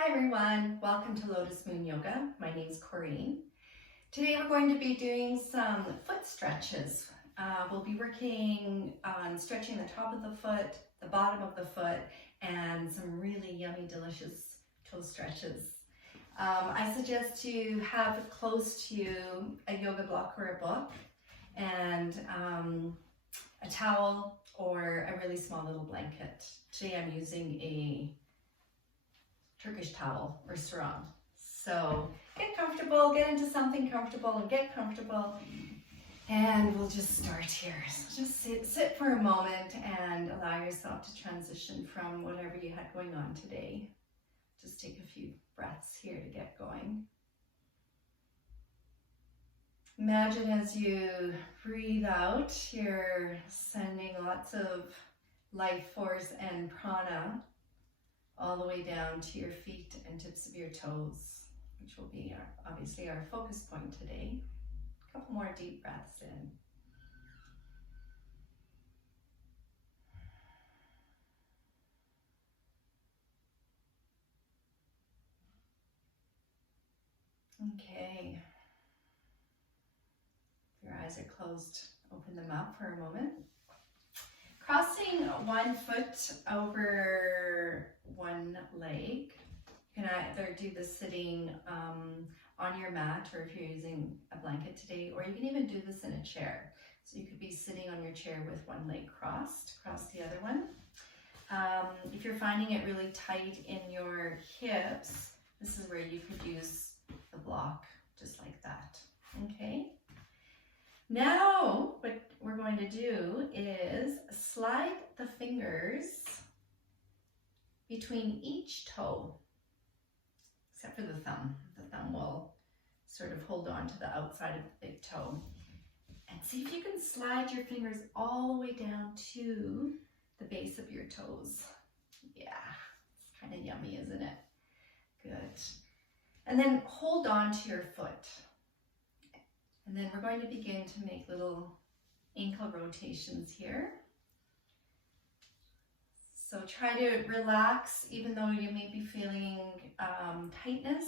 Hi everyone, welcome to Lotus Moon Yoga. My name is Corinne. Today we're going to be doing some foot stretches. We'll be working on stretching the top of the foot, the bottom of the foot, and some really yummy, delicious toe stretches. I suggest you have close to you a yoga block or a book and a towel or a really small little blanket. Today I'm using a Turkish towel or sarong. So get comfortable, get into something comfortable and get comfortable. And we'll just start here. So just sit for a moment and allow yourself to transition from whatever you had going on today. Just take a few breaths here to get going. Imagine as you breathe out, you're sending lots of life force and prana all the way down to your feet and tips of your toes, which will be obviously our focus point today. A couple more deep breaths in. Okay. If your eyes are closed, open them up for a moment. Crossing one foot over one leg. You can either do this sitting on your mat, or if you're using a blanket today, or you can even do this in a chair. So you could be sitting on your chair with one leg crossed, cross the other one. If you're finding it really tight in your hips, this is where you could use the block just like that. Okay. Now, what we're going to do is slide the fingers between each toe, except for the thumb. The thumb will sort of hold on to the outside of the big toe. And see if you can slide your fingers all the way down to the base of your toes. Yeah, it's kind of yummy, isn't it? Good. And then hold on to your foot. And then we're going to begin to make little ankle rotations here. So try to relax, even though you may be feeling tightness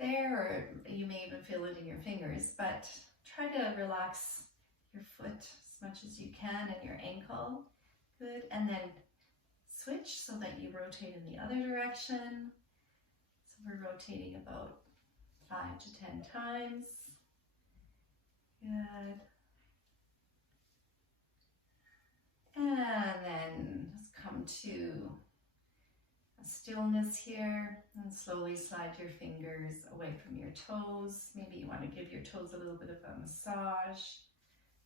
there, or you may even feel it in your fingers, but try to relax your foot as much as you can and your ankle. Good. And then switch so that you rotate in the other direction. So we're rotating about 5 to 10 times. Good. And then just come to a stillness here and slowly slide your fingers away from your toes. Maybe you want to give your toes a little bit of a massage.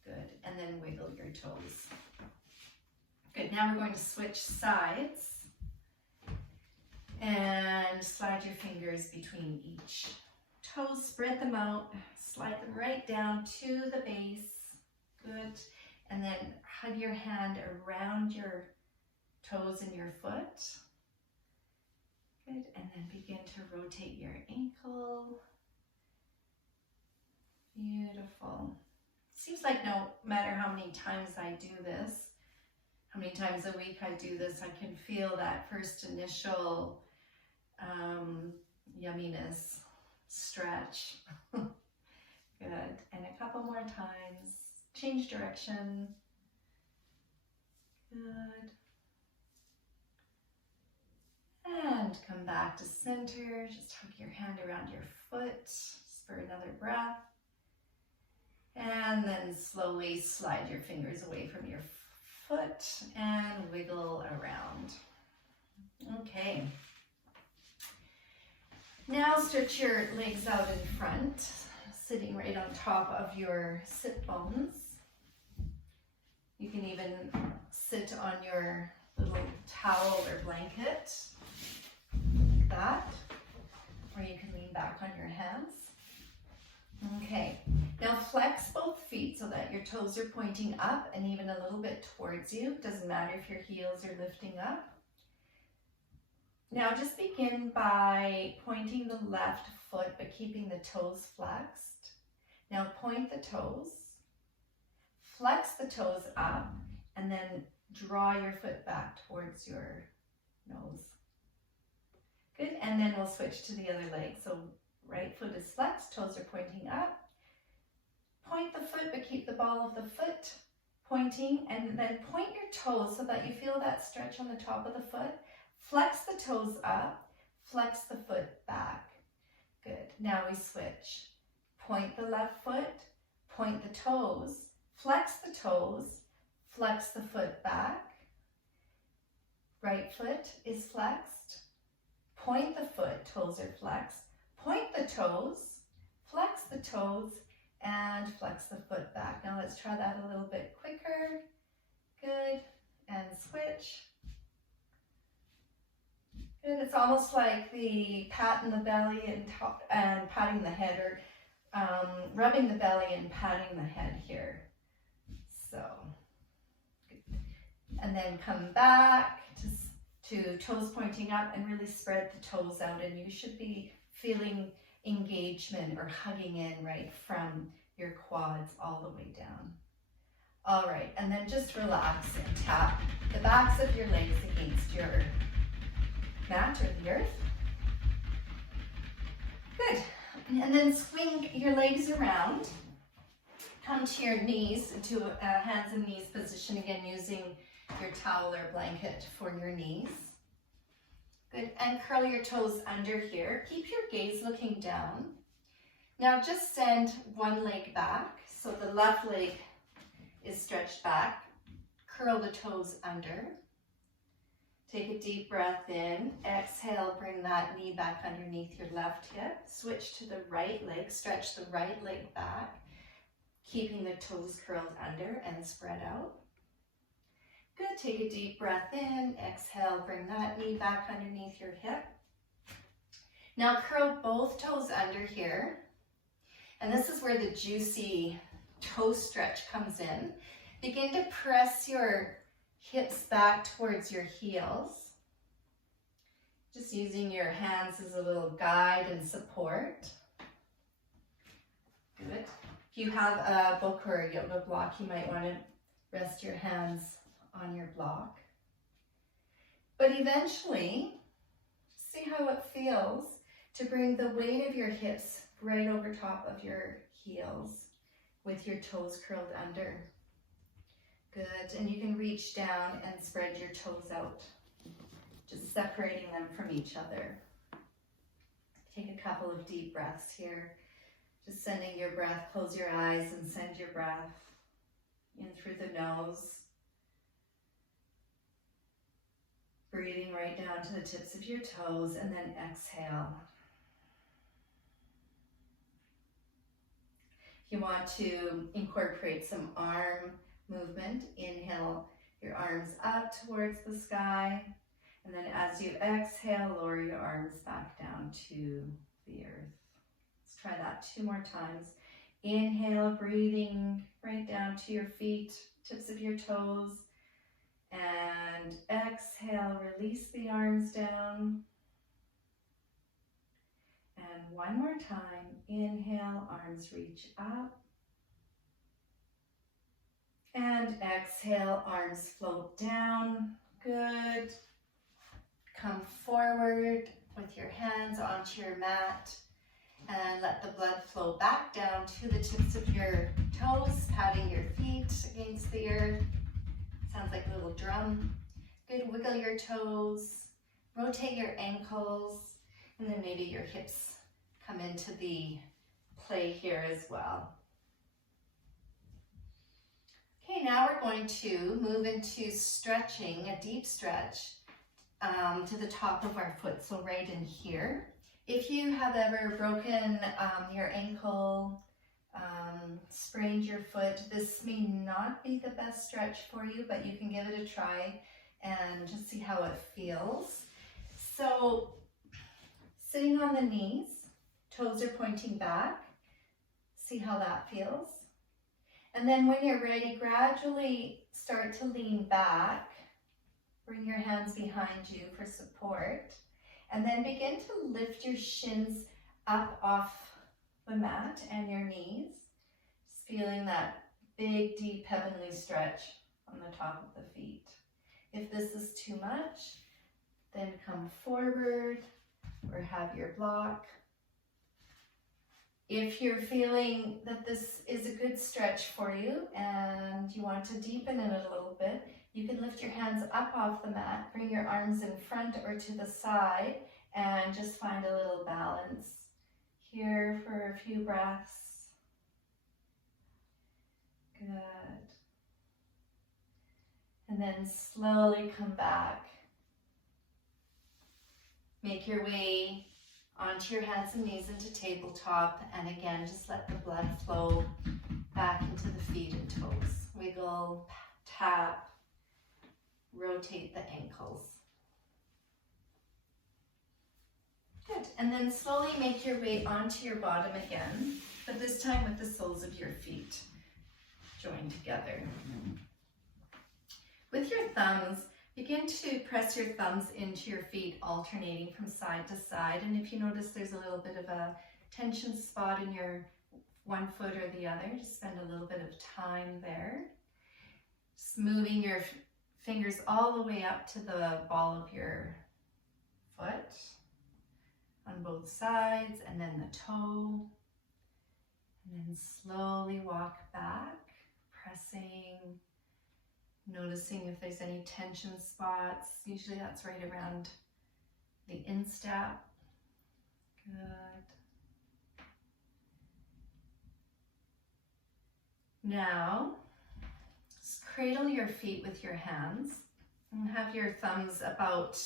Good. And then wiggle your toes. Good. Now we're going to switch sides and slide your fingers between each toe. Spread them out. Slide them right down to the base. Good. And then hug your hand around your toes and your foot. Good. And then begin to rotate your ankle. Beautiful. Seems like no matter how many times I do this, how many times a week I do this, I can feel that first initial yumminess, stretch. Good. And a couple more times. Change direction. Good. And come back to center. Just hug your hand around your foot just for another breath. And then slowly slide your fingers away from your foot and wiggle around. Okay. Now stretch your legs out in front, sitting right on top of your sit bones. You can even sit on your little towel or blanket, like that, or you can lean back on your hands. Okay, now flex both feet so that your toes are pointing up and even a little bit towards you. Doesn't matter if your heels are lifting up. Now just begin by pointing the left foot but keeping the toes flexed. Now point the toes, flex the toes up, and then draw your foot back towards your nose. Good, and then we'll switch to the other leg. So right foot is flexed, toes are pointing up. Point the foot, but keep the ball of the foot pointing, and then point your toes so that you feel that stretch on the top of the foot. Flex the toes up, flex the foot back. Good. Now we switch. Point the left foot, point the toes, flex the toes, flex the foot back. Right foot is flexed. Point the foot, toes are flexed. Point the toes, flex the toes, and flex the foot back. Now let's try that a little bit quicker. Good. And switch. Good. It's almost like the pat in the belly and patting the head, or rubbing the belly and patting the head here. So, good. And then come back to toes pointing up and really spread the toes out, and you should be feeling engagement or hugging in right from your quads all the way down. All right, and then just relax and tap the backs of your legs against your mat or the earth. Good. And then swing your legs around. Come to your knees, into a hands and knees position again, using your towel or blanket for your knees. Good. And curl your toes under here. Keep your gaze looking down. Now just send one leg back. So the left leg is stretched back. Curl the toes under. Take a deep breath in. Exhale, bring that knee back underneath your left hip. Switch to the right leg. Stretch the right leg back, keeping the toes curled under and spread out. Good. Take a deep breath in. Exhale, bring that knee back underneath your hip. Now curl both toes under here. And this is where the juicy toe stretch comes in. Begin to press your hips back towards your heels. Just using your hands as a little guide and support. Good. If you have a book or a yoga block, you might want to rest your hands on your block. But eventually, see how it feels to bring the weight of your hips right over top of your heels with your toes curled under. Good. And you can reach down and spread your toes out, just separating them from each other. Take a couple of deep breaths here. Just sending your breath, close your eyes and send your breath in through the nose. Breathing right down to the tips of your toes, and then exhale. If you want to incorporate some arm movement, inhale your arms up towards the sky, and then as you exhale, lower your arms back down to the earth. Let's try that 2 more times. Inhale, breathing right down to your feet, tips of your toes, and exhale, release the arms down. And 1 more time, inhale, arms reach up. And exhale, arms float down. Good. Come forward with your hands onto your mat and let the blood flow back down to the tips of your toes, patting your feet against the earth. Sounds like a little drum. Good. Wiggle your toes, rotate your ankles, and then maybe your hips come into the play here as well. Okay, now we're going to move into stretching, a deep stretch to the top of our foot, so right in here. If you have ever broken your ankle, sprained your foot, this may not be the best stretch for you, but you can give it a try and just see how it feels. So, sitting on the knees, toes are pointing back. See how that feels. And then when you're ready, gradually start to lean back. Bring your hands behind you for support. And then begin to lift your shins up off the mat and your knees. Just feeling that big, deep, heavenly stretch on the top of the feet. If this is too much, then come forward, or have your block. If you're feeling that this is a good stretch for you and you want to deepen it a little bit, you can lift your hands up off the mat, bring your arms in front or to the side, and just find a little balance here for a few breaths. Good. And then slowly come back. Make your way onto your hands and knees into tabletop, and again, just let the blood flow back into the feet and toes. Wiggle, tap, rotate the ankles. Good, and then slowly make your way onto your bottom again, but this time with the soles of your feet joined together. With your thumbs, begin to press your thumbs into your feet, alternating from side to side. And if you notice there's a little bit of a tension spot in your one foot or the other, just spend a little bit of time there. Just moving your fingers all the way up to the ball of your foot on both sides, and then the toe. And then slowly walk back, pressing. Noticing if there's any tension spots. Usually that's right around the instep. Good. Now, just cradle your feet with your hands and have your thumbs about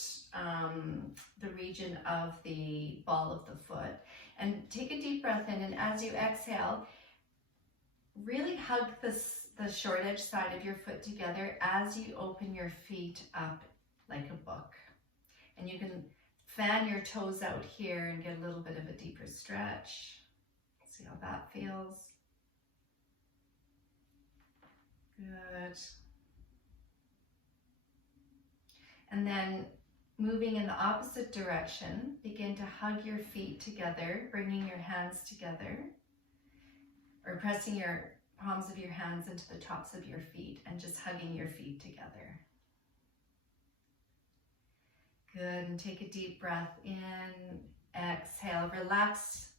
the region of the ball of the foot. And take a deep breath in, and as you exhale, really hug the short edge side of your foot together as you open your feet up like a book. And you can fan your toes out here and get a little bit of a deeper stretch. See how that feels. Good. And then moving in the opposite direction, begin to hug your feet together, bringing your hands together, or pressing your palms of your hands into the tops of your feet and just hugging your feet together. Good, and take a deep breath in, exhale, relax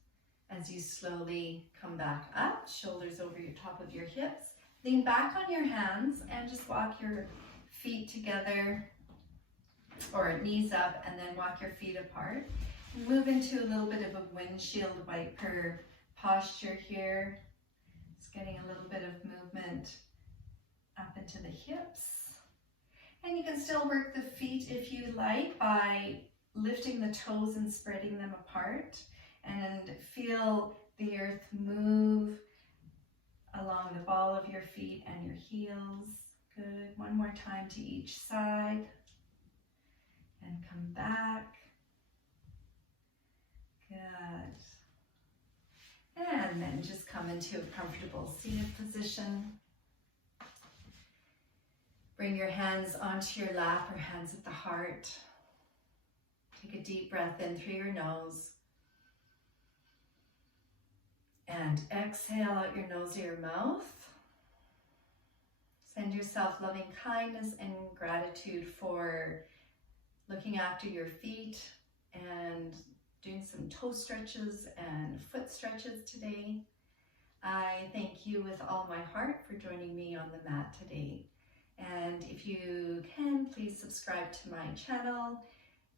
as you slowly come back up, shoulders over your top of your hips. Lean back on your hands and just walk your feet together, or knees up, and then walk your feet apart. Move into a little bit of a windshield wiper posture here. Getting a little bit of movement up into the hips. And you can still work the feet if you like by lifting the toes and spreading them apart, and feel the earth move along the ball of your feet and your heels. Good. One more time to each side. And come back. Good. And then just come into a comfortable seated position. Bring your hands onto your lap or hands at the heart. Take a deep breath in through your nose. And exhale out your nose or your mouth. Send yourself loving kindness and gratitude for looking after your feet and doing some toe stretches and foot stretches today. I thank you with all my heart for joining me on the mat today. And if you can, please subscribe to my channel.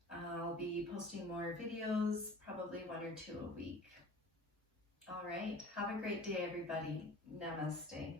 I'll be posting more videos, probably 1 or 2 a week. All right, have a great day, everybody. Namaste.